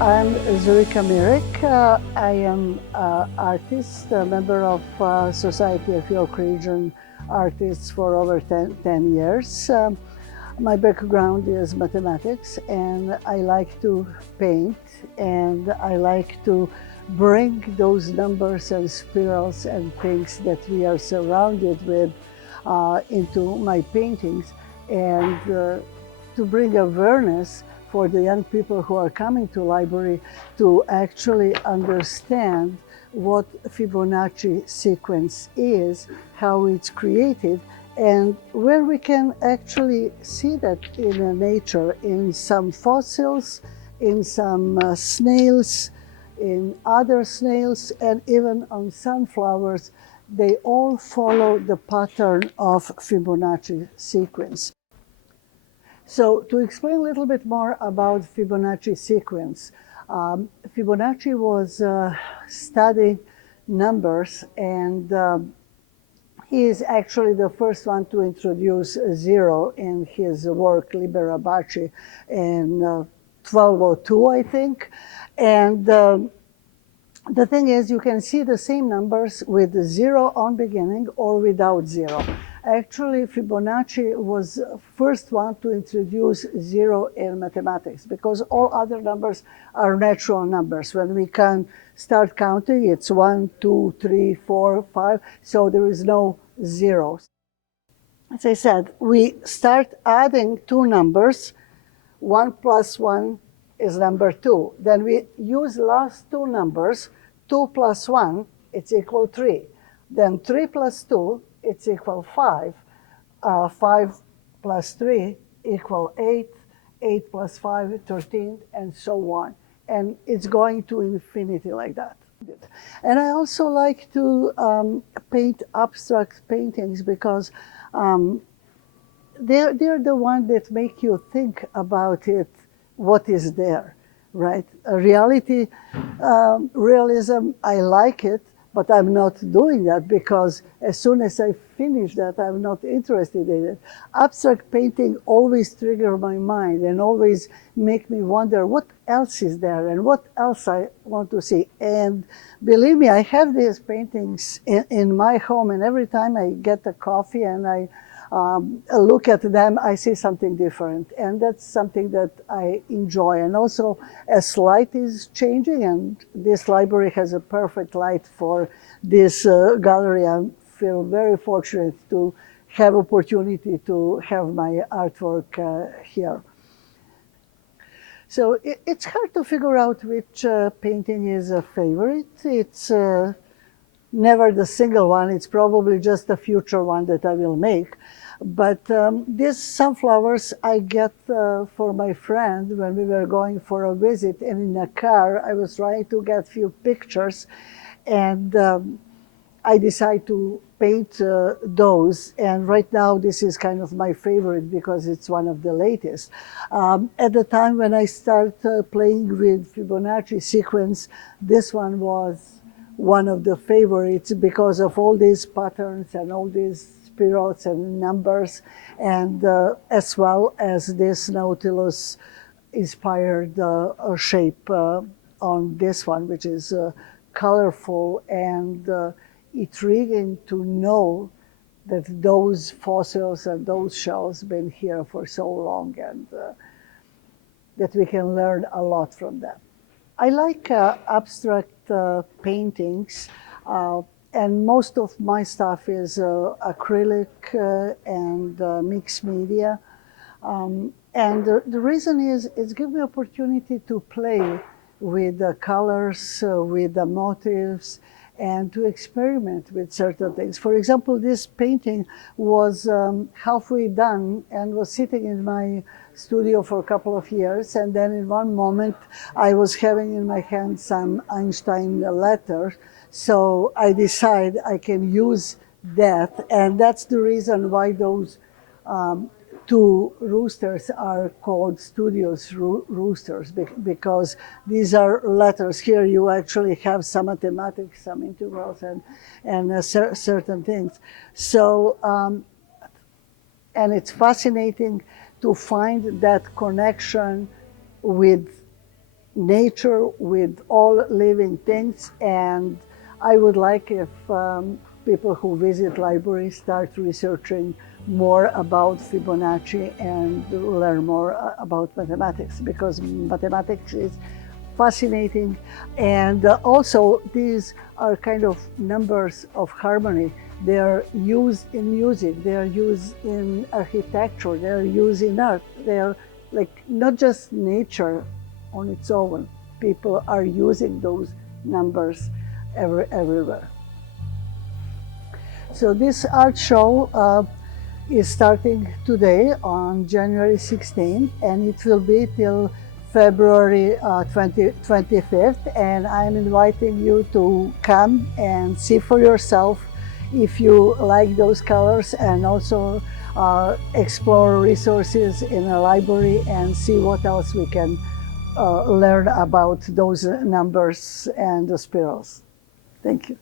I'm Zorica Miric. I am an artist, a member of Society of York Region Artists for over 10 years. My background is mathematics, and I like to paint, and I like to bring those numbers and spirals and things that we are surrounded with into my paintings, and to bring awareness for the young people who are coming to library to actually understand what Fibonacci sequence is, how it's created, and where we can actually see that in nature, in some fossils, in some snails, in other snails, and even on sunflowers. They all follow the pattern of Fibonacci sequence. So to explain a little bit more about Fibonacci sequence, Fibonacci was studying numbers, and he is actually the first one to introduce zero in his work Liber Abaci in 1202, I think. And the thing is, you can see the same numbers with zero on beginning or without zero. Actually, Fibonacci was the first one to introduce zero in mathematics because all other numbers are natural numbers. When we can start counting, it's 1, 2, 3, 4, 5, so there is no zeros. As I said, we start adding two numbers. 1 plus 1 is number 2. Then we use last two numbers. 2 plus 1, it's equal 3. Then 3 plus 2, it's equal 5. 5 plus 3 equal 8. 8 plus 5, 13, and so on. And it's going to infinity like that. And I also like to paint abstract paintings because they're the ones that make you think about it, what is there, right? Reality, realism, I like it, but I'm not doing that because as soon as I finish that, I'm not interested in it. Abstract painting always triggers my mind and always make me wonder what else is there and what else I want to see. And believe me, I have these paintings in my home, and every time I get a coffee and I look at them, I see something different. And that's something that I enjoy. And also, as light is changing, and this library has a perfect light for this gallery, I feel very fortunate to have opportunity to have my artwork here. So it's hard to figure out which painting is a favorite. It's never the single one. It's probably just a future one that I will make. But these sunflowers I get for my friend when we were going for a visit, and in a car I was trying to get few pictures, and I decided to paint those. And right now this is kind of my favorite because it's one of the latest. At the time when I started playing with Fibonacci sequence, this one was one of the favorites because of all these patterns and all these spirals and numbers, and as well as this Nautilus inspired shape on this one, which is colorful and intriguing to know that those fossils and those shells been here for so long, and that we can learn a lot from them. I like abstract paintings, and most of my stuff is acrylic and mixed media. And the reason is it gives me opportunity to play with the colors, with the motifs, and to experiment with certain things. For example, this painting was halfway done and was sitting in my studio for a couple of years. And then in one moment, I was having in my hand some Einstein letters. So I decided I can use that. And that's the reason why those two roosters are called studios roosters, because these are letters. Here you actually have some mathematics, some integrals, and certain things. So, and it's fascinating to find that connection with nature with all living things. And I would like if people who visit libraries start researching more about Fibonacci and learn more about mathematics, because mathematics is fascinating. And also, these are kind of numbers of harmony. They are used in music, they are used in architecture, they are used in art. They are like not just nature on its own. People are using those numbers everywhere. So this art show is starting today on January 16th, and it will be till February 25th. And I'm inviting you to come and see for yourself if you like those colors, and also explore resources in a library and see what else we can learn about those numbers and the spirals. Thank you.